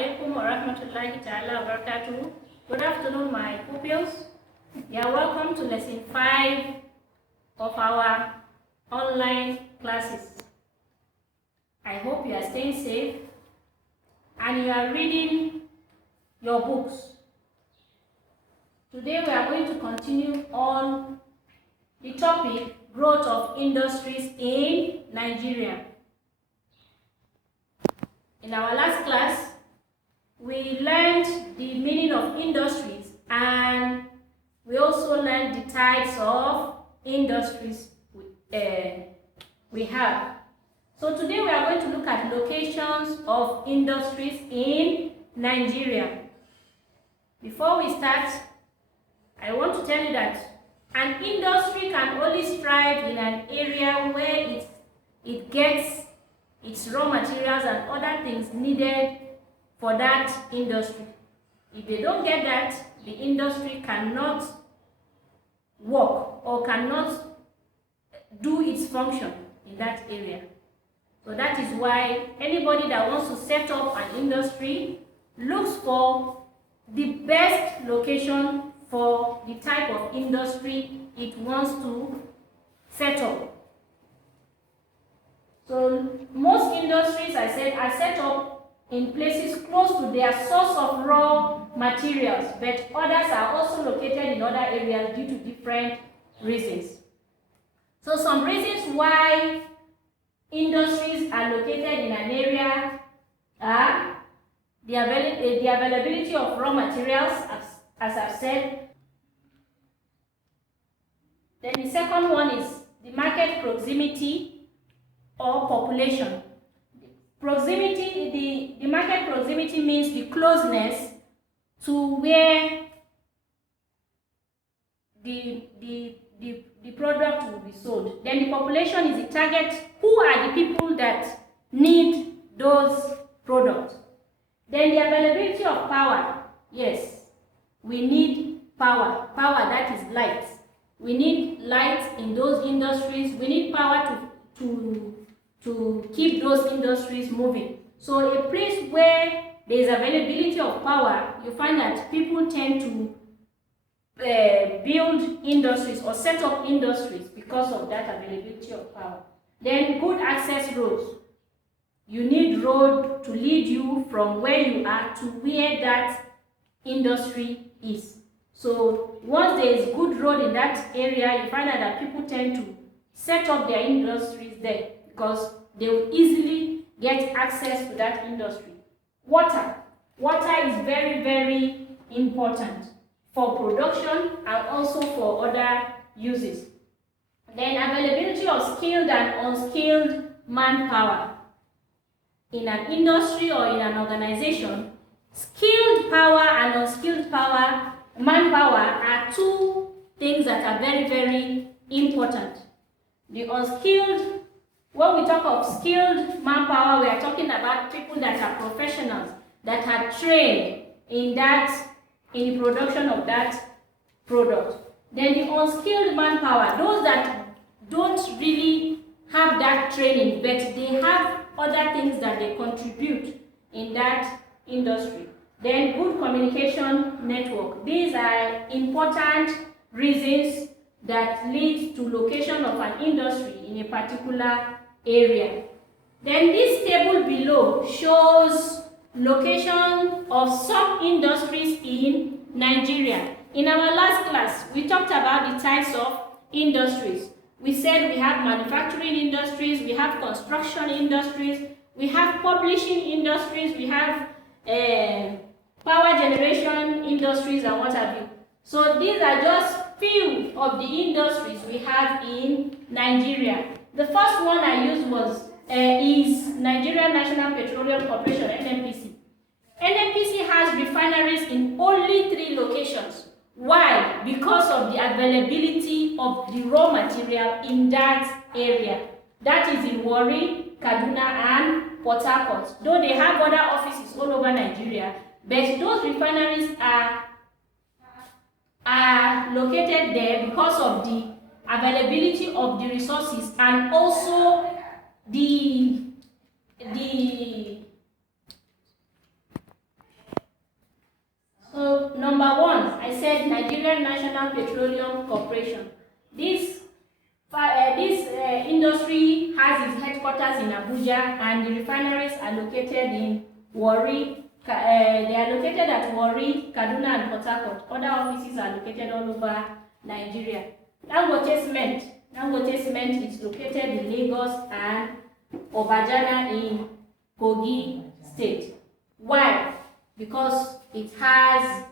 alaikum wa rahmatullahi ta'ala wa barakatuh. Good afternoon, my pupils. You are welcome to lesson 5 of our online classes. I hope you are staying safe and you are reading your books. Today we are going to continue on the topic growth of industries in Nigeria. In our last class, we learned the meaning of industries and we also learned the types of industries we have. So today we are going to look at locations of industries in Nigeria. Before we start, I want to tell you that an industry can only strive in an area where it gets its raw materials and other things needed for that industry. If they don't get that, the industry cannot work or cannot do its function in that area. So that is why anybody that wants to set up an industry looks for the best location for the type of industry it wants to set up. So most industries, I said, are set up in places close to their source of raw materials, but others are also located in other areas due to different reasons. So some reasons why industries are located in an area are the availability of raw materials, as I've said. Then the second one is the market proximity or population. Proximity, the market proximity means the closeness to where the product will be sold. Then the population is the target. Who are the people that need those products? Then the availability of power. Yes, we need power. Power, that is light. We need light in those industries. We need power to keep those industries moving. So a place where there is availability of power, you find that people tend to build industries or set up industries because of that availability of power. Then good access roads. You need road to lead you from where you are to where that industry is. So once there is good road in that area, you find out that people tend to set up their industries there because they will easily get access to that industry. Water. Water is very, very important for production and also for other uses. Then availability of skilled and unskilled manpower. In an industry or in an organization, skilled power and unskilled manpower are two things that are very, very important. The unskilled, when we talk of skilled manpower, we are talking about people that are professionals, that are trained in the production of that product. Then the unskilled manpower, those that don't really have that training, but they have other things that they contribute in that industry. Then good communication network. These are important reasons that lead to location of an industry in a particular area. Then this table below shows location of some industries in Nigeria. In our last class, we talked about the types of industries. We said we have manufacturing industries, we have construction industries, we have publishing industries, we have power generation industries and what have you. So these are just few of the industries we have in Nigeria. The first one I used is Nigerian National Petroleum Corporation, NNPC. NNPC has refineries in only 3 locations. Why? Because of the availability of the raw material in that area. That is in Warri, Kaduna, and Port Harcourt. Though they have other offices all over Nigeria, but those refineries are located there because of the availability of the resources and also the Number 1, I said Nigerian National Petroleum Corporation. This industry has its headquarters in Abuja, and the refineries are located in Warri. They are located at Warri, Kaduna, and Port Harcourt. Other offices are located all over Nigeria. Dangote Cement is located in Lagos and Obajana in Kogi State. Why? Because it has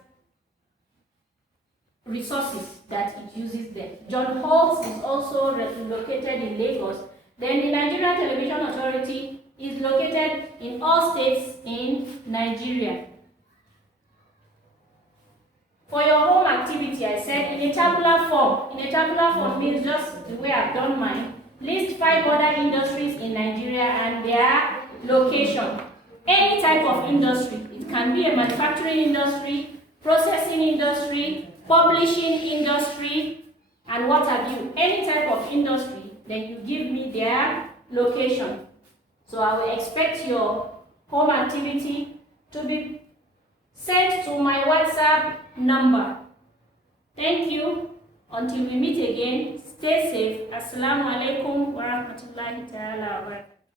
resources that it uses there. John Holt's is also located in Lagos. Then the Nigerian Television Authority is located in all states in Nigeria. For your home activity, I said in a tabular form. In a tabular form means just the way I've done mine. List 5 other industries in Nigeria and their location. Any type of industry. It can be a manufacturing industry, processing industry, publishing industry, and what have you. Any type of industry, then you give me their location. So I will expect your home activity to be sent to my WhatsApp number. Thank you. Until we meet again, stay safe. Assalamu alaikum wa rahmatullahi ta'ala wa barakatuh.